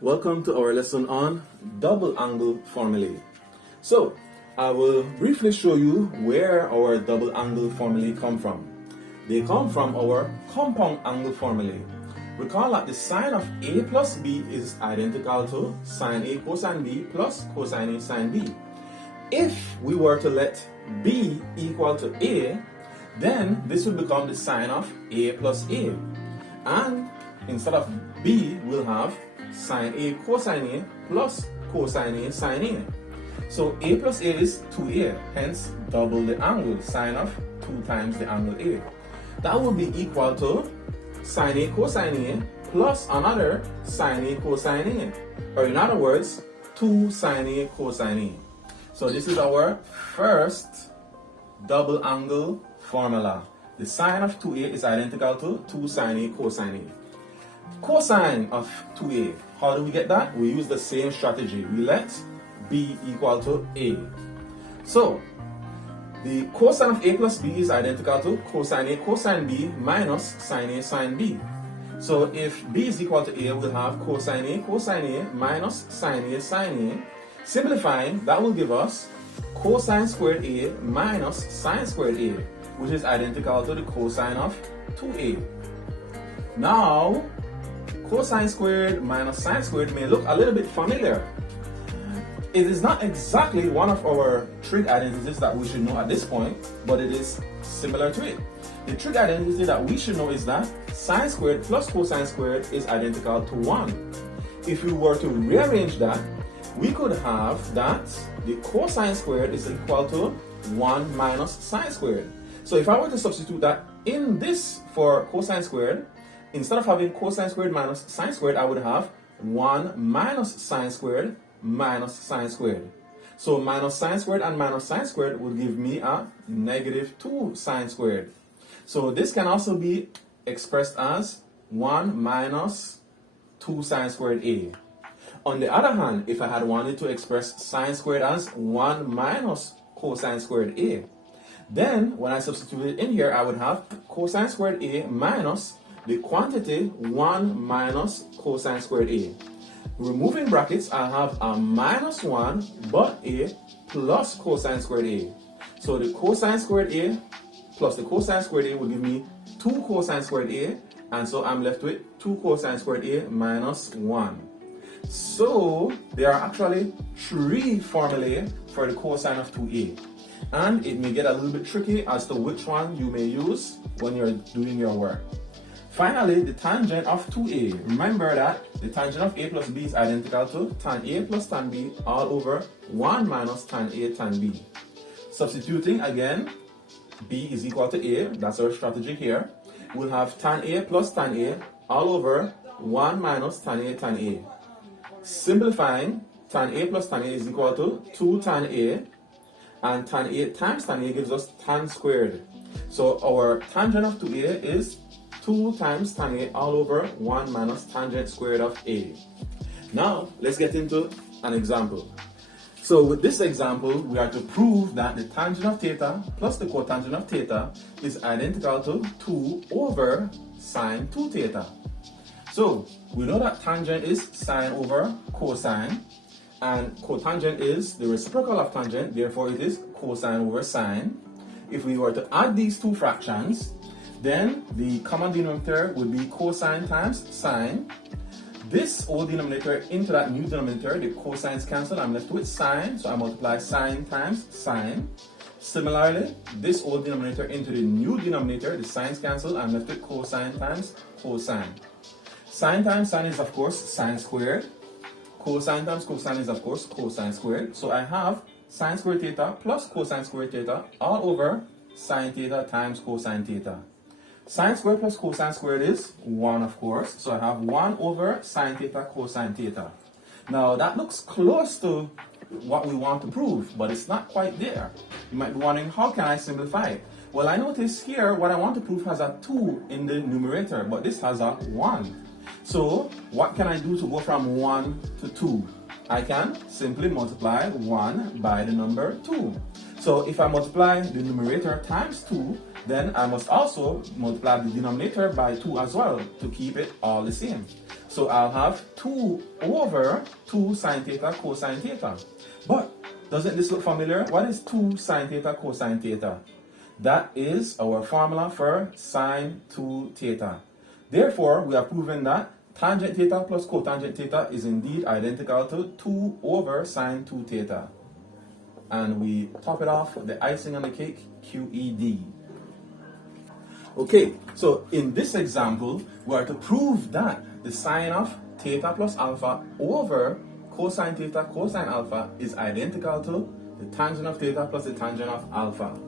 Welcome to our lesson on double angle formulae. So, I will briefly show you where our double angle formulae come from. They come from our compound angle formulae. Recall that the sine of A plus B is identical to sine A cosine B plus cosine A sine B. If we were to let B equal to A, then this would become the sine of A plus A. And instead of B, we'll have sine A cosine A plus cosine A sine A. So A plus A is 2A, hence double the angle, sine of 2 times the angle A. That will be equal to sine A cosine A plus another sine A cosine A. Or in other words, 2 sine A cosine A. So this is our first double angle formula. The sine of 2A is identical to 2 sine A cosine A. Cosine of 2A, how do we get that? We use the same strategy. We let B equal to A. So, the cosine of A plus B is identical to cosine A cosine B minus sine A sine B. So, if B is equal to A, we'll have cosine A cosine A minus sine A sine A. Simplifying, that will give us cosine squared A minus sine squared A, which is identical to the cosine of 2A. Now, cosine squared minus sine squared may look a little bit familiar. It is not exactly one of our trig identities that we should know at this point, but it is similar to it. The trig identity that we should know is that sine squared plus cosine squared is identical to 1. If we were to rearrange that, we could have that the cosine squared is equal to 1 minus sine squared. So if I were to substitute that in this for cosine squared, instead of having cosine squared minus sine squared, I would have 1 minus sine squared minus sine squared. So minus sine squared and minus sine squared would give me a negative 2 sine squared. So this can also be expressed as 1 minus 2 sine squared A. On the other hand, if I had wanted to express sine squared as 1 minus cosine squared A, then when I substitute it in here, I would have cosine squared A minus the quantity 1 minus cosine squared A. Removing brackets, I'll have a minus 1 but A plus cosine squared A. So the cosine squared A plus the cosine squared A will give me 2 cosine squared A, and so I'm left with 2 cosine squared A minus 1. So there are actually 3 formulae for the cosine of 2A. And it may get a little bit tricky as to which one you may use when you're doing your work. Finally, the tangent of 2A. Remember that the tangent of A plus B is identical to tan A plus tan B all over 1 minus tan A tan B. Substituting again, B is equal to A, that's our strategy here. We'll have tan A plus tan A all over 1 minus tan A tan A. Simplifying, tan A plus tan A is equal to 2 tan A, and tan A times tan A gives us tan squared. So our tangent of 2A is 2 times tan A all over 1 minus tangent squared of A. Now, let's get into an example. So with this example, we are to prove that the tangent of theta plus the cotangent of theta is identical to 2 over sine 2 theta. So, we know that tangent is sine over cosine, and cotangent is the reciprocal of tangent, therefore it is cosine over sine. If we were to add these two fractions, then the common denominator would be cosine times sine. This old denominator into that new denominator, the cosines cancel, I'm left with sine, so I multiply sine times sine. Similarly, this old denominator into the new denominator, the sines cancel, I'm left with cosine times cosine. Sine times sine is of course sine squared. Cosine times cosine is of course cosine squared. So I have sine squared theta plus cosine squared theta all over sine theta times cosine theta. Sine squared plus cosine squared is 1 of course. So I have 1 over sine theta cosine theta. Now that looks close to what we want to prove, but it's not quite there. You might be wondering, how can I simplify it? Well, I notice here what I want to prove has a 2 in the numerator, but this has a 1. So, what can I do to go from 1 to 2? I can simply multiply 1 by the number 2. So, if I multiply the numerator times 2, then I must also multiply the denominator by 2 as well to keep it all the same. So So I'll have 2 over 2 sine theta cosine theta. But doesn't this look familiar? What is 2 sine theta cosine theta? That is our formula for sine 2 theta. Therefore, we have proven that tangent theta plus cotangent theta is indeed identical to 2 over sine 2 theta. And we top it off with the icing on the cake, QED. Okay, so in this example, we are to prove that the sine of theta plus alpha over cosine theta cosine alpha is identical to the tangent of theta plus the tangent of alpha.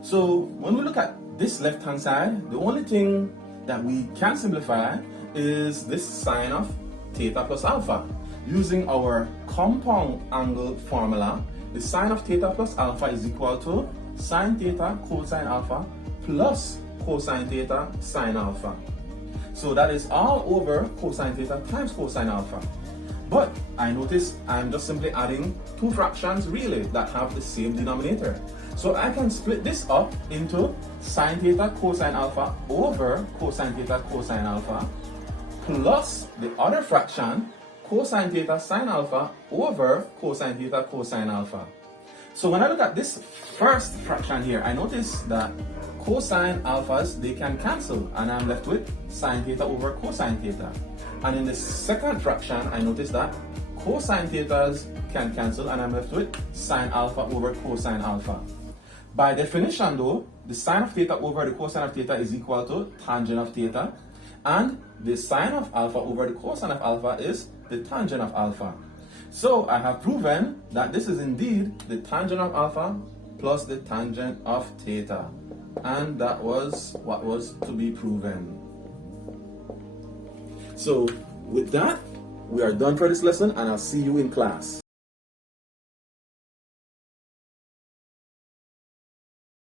So when we look at this left-hand side, the only thing that we can simplify is this sine of theta plus alpha. Using our compound angle formula, the sine of theta plus alpha is equal to sine theta cosine alpha plus cosine theta sine alpha. So that is all over cosine theta times cosine alpha. But I notice I'm just simply adding 2 fractions really that have the same denominator. So I can split this up into sine theta cosine alpha over cosine theta cosine alpha plus the other fraction cosine theta sine alpha over cosine theta cosine alpha. So when I look at this first fraction here, I notice that cosine alphas, they can cancel, and I'm left with sine theta over cosine theta. And in the second fraction, I notice that cosine thetas can cancel, and I'm left with sine alpha over cosine alpha. By definition though, the sine of theta over the cosine of theta is equal to tangent of theta, and the sine of alpha over the cosine of alpha is the tangent of alpha. So I have proven that this is indeed the tangent of alpha plus the tangent of theta. And that was what was to be proven. So with that, we are done for this lesson, and I'll see you in class.